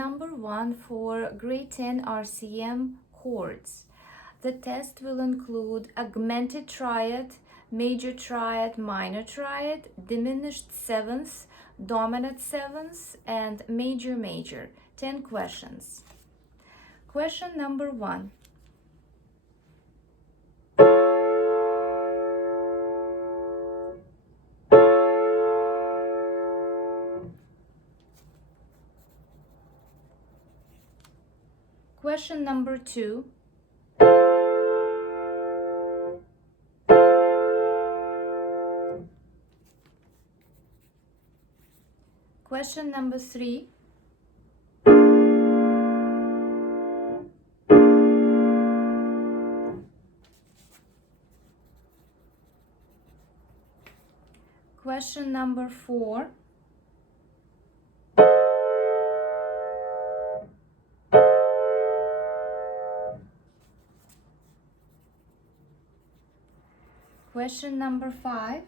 number 1 for grade 10 RCM Chords. The test will include Augmented Triad, Major Triad, Minor Triad, Diminished Seventh, Dominant Seventh, and Major. 10 questions. Question number 1. Question number 2. Question number 3. Question number 4. Question number 5.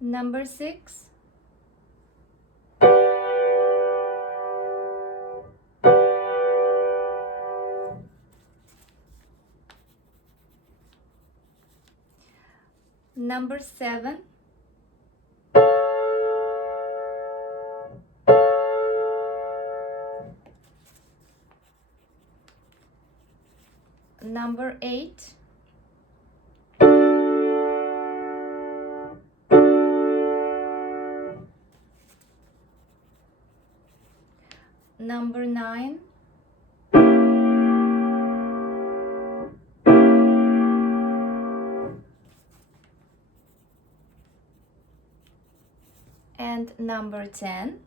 Number 6. Number 7. Number 8. Number 9. And number 10.